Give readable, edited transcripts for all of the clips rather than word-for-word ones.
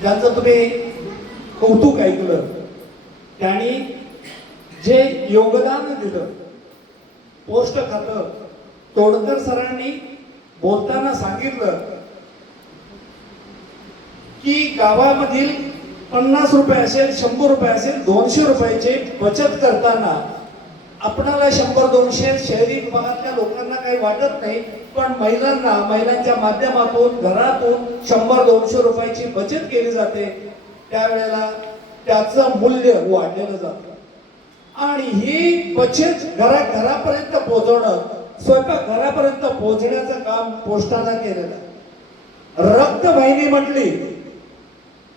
ज्यांचं तुम्ही कौतुक ऐकलं, त्यांनी जे योगदान दिलं, पोस्ट खातं तोडकर सरांनी बोलताना सांगितलं की गावामधील 50 रुपये असेल, 100 रुपये असेल, 200 रुपयाचे बचत करताना आपणाला 100-200 शहरी भागातल्या लोकांना काही वाटत नाही, पण महिलांच्या माध्यमातून घरातून 100-200 रुपयाची बचत केली जाते, त्यावेळेला त्याचं मूल्य वाढलेलं जातं. आणि ही बचत घरापर्यंत पोहोचवणं, स्वयंपाक घरापर्यंत पोहोचण्याचं काम पोस्टानं केलेलं आहे. रक्तवाहिनी म्हटली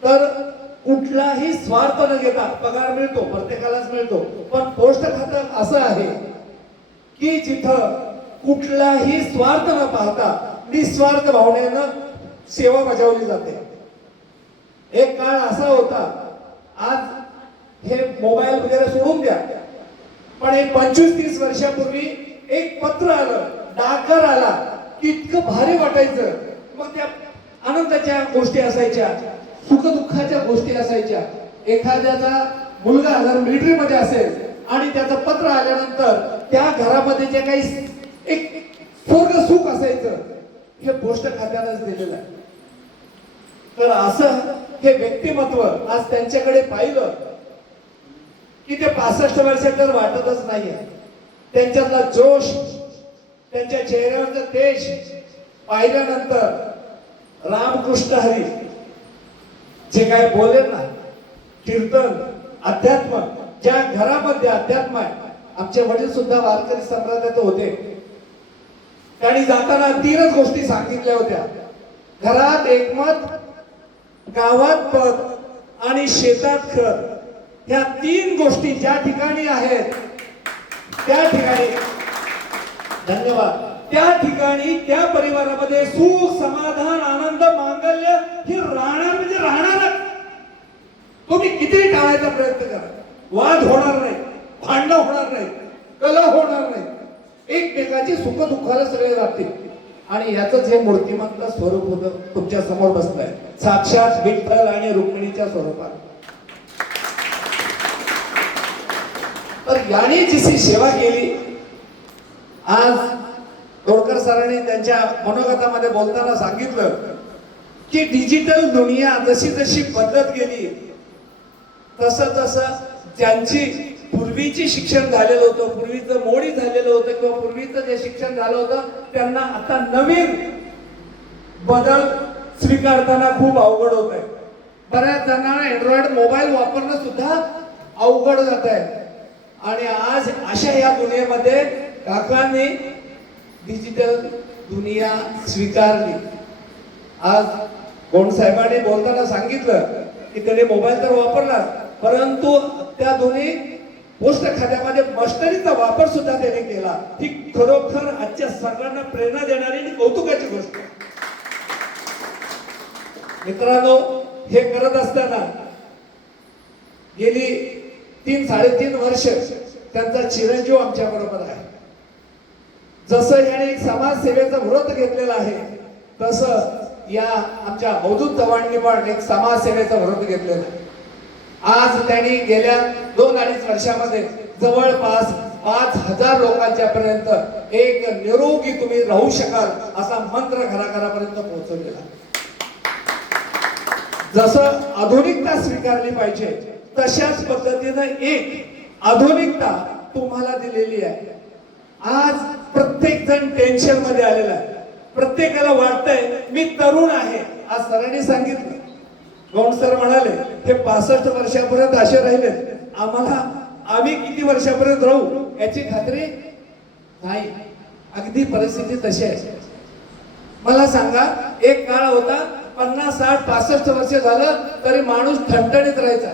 तर कुठलाही स्वार्थ न घेता पगार मिळतो, प्रत्येकालाच मिळतो, पण पोस्ट खातं असं आहे की जिथं कुठलाही स्वार्थ न पाहता निस्वार्थ भावनेनं सेवा बजावली जाते. एक काळ असा होता, आज हे मोबाईल वगैरे सोडून द्या, पण एक 25-30 वर्षापूर्वी एक पत्र आलं, डाकर आला की इतकं भारी वाटायचं. मग त्या आनंदाच्या गोष्टी असायच्या, सुखदुःखाच्या गोष्टी असायच्या. एखाद्याचा मुलगा जर मिलिटरी मध्ये असेल आणि त्याचं पत्र आल्यानंतर त्या घरामध्ये जे काही एक स्वर्ग सुख असायचं, हे पोस्ट खात्यानंच दिलेलं आहे. तर असं हे व्यक्तिमत्व आज त्यांच्याकडे पाहिलं की ते 65 वर्षाचं वाटतच नाहीये. त्यांच्यातला जोश, त्यांच्या चेहऱ्यावरचं तेज पाहिल्यानंतर रामकृष्ण हरी जे काय बोलले ना, कीर्तन, अध्यात्म, ज्या घरामध्ये अध्यात्म आहे, आमचे वडील सुद्धा वारकरी संप्रदायात होते. त्यांनी जाताना 3च गोष्टी सांगितल्या होत्या, घरात एकमत, गावात पद आणि शेतात खत. ह्या 3 गोष्टी ज्या ठिकाणी आहेत त्या ठिकाणी, धन्यवाद, त्या ठिकाणी त्या परिवारामध्ये सुख, समाधान, आनंद, मांगल्य हे राहणार म्हणजे राहणारच. तुम्ही कितीही टाळायचा प्रयत्न करा, वाद होणार नाही, भांडणं होणार नाही, कलह होणार नाही, एकमेकाची सुख दुःखाला सगळे लागतील. आणि याच हे मूर्तिमंत स्वरूप होतं तुमच्या समोर बसलंय, साक्षात विठ्ठल आणि रुक्मिणीच्या स्वरूपात. तर याने जिची सेवा केली, आज तोडकर सरांनी त्यांच्या मनोगतामध्ये बोलताना सांगितलं की डिजिटल दुनिया जशी जशी बदलत गेली, तसं ज्यांची पूर्वीची शिक्षण झालेलं होतं, पूर्वीचं मोडी झालेलं होतं किंवा पूर्वीचं जे शिक्षण झालं होतं, त्यांना आता नवीन बदल स्वीकारताना खूप अवघड होत आहे. बऱ्याच जणांना अँड्रॉइड मोबाईल वापरणं सुद्धा अवघड जात आहे. आणि आज अशा या दुनियेमध्ये काकांनी डिजिटल दुनिया स्वीकारली. आज गोंड साहेबांनी बोलताना सांगितलं की त्याने मोबाईल तर वापरला, परंतु त्या दोन्ही पोस्ट खात्यामध्ये मशिनरीचा वापर सुद्धा त्याने केला. ही खरोखर आजच्या सर्वांना प्रेरणा देणारी आणि कौतुकाची गोष्ट. मित्रांनो, हे करत असताना गेली 3-3.5 वर्ष त्यांचा चिरंजीव आमच्या बरोबर आहे. जसं याने एक समाजसेवेचं व्रत घेतलेलं आहे, तसं या आमच्या अवधूत चव्हाणांनी पण एक समाजसेवेचं व्रत घेतलेलं आहे. आज त्यांनी गेल्या 2-2.5 वर्षामध्ये जवळपास 5,000 लोकांच्या पर्यंत एक निरोगी तुम्ही राहू शकाल असा मंत्र घराघरापर्यंत पोहोचवलेला. जसं आधुनिकता स्वीकारली पाहिजे, तशाच पद्धतीनं एक आधुनिकता तुम्हाला दिलेली आहे. आज प्रत्येक जण टेन्शन मध्ये आलेला आहे, प्रत्येकाला वाटतंय मी तरुण आहे. आज सरांनी सांगितलं, गौंड सर म्हणाले हे 65 वर्षापर्यंत असे राहिले, आम्ही किती वर्षापर्यंत राहू याची खात्री नाही. अगदी परिस्थिती तशी आहे. मला सांगा, एक काळ होता 50, 60, 65 वर्ष झालं तरी माणूस ठणठणीत राहायचा.